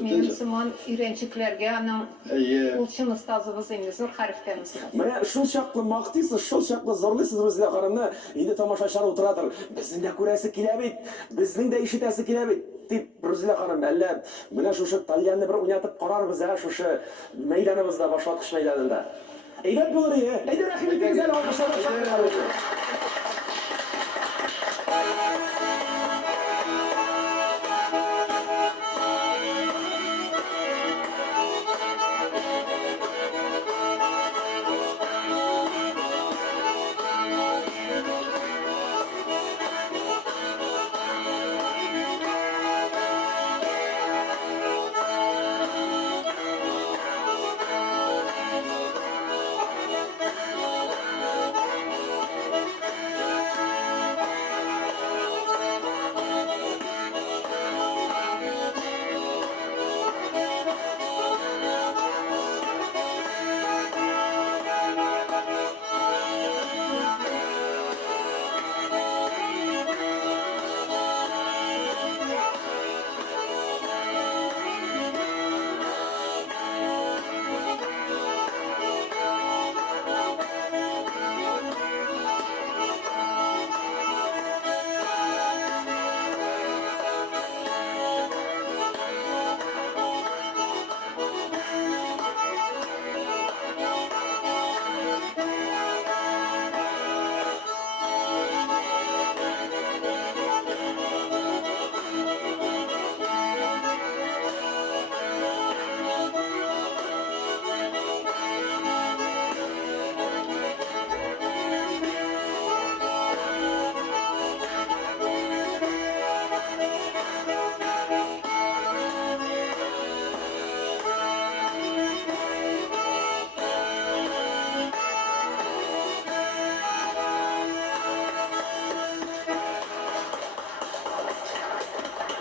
Benim Müslüman öğrencilerge anan ulçun ustazımız endi zor harflerimiz. Mana şul şaqlı maqtıysiz, şul şaqlı zorlıysiz Ruzila xonimni. Endi tomoshachilar o'tiradir. Bizning de ko'rasi kelabit, bizning de eshitasi kelabit deb Ruzila xonim, alla mana shu talyanni bir o'ynatib qararmiz ha, shu maydonimizda, boshlatqich maydonida. Aytib bo'lar-ya. Aytib rahmatingizni olishadi.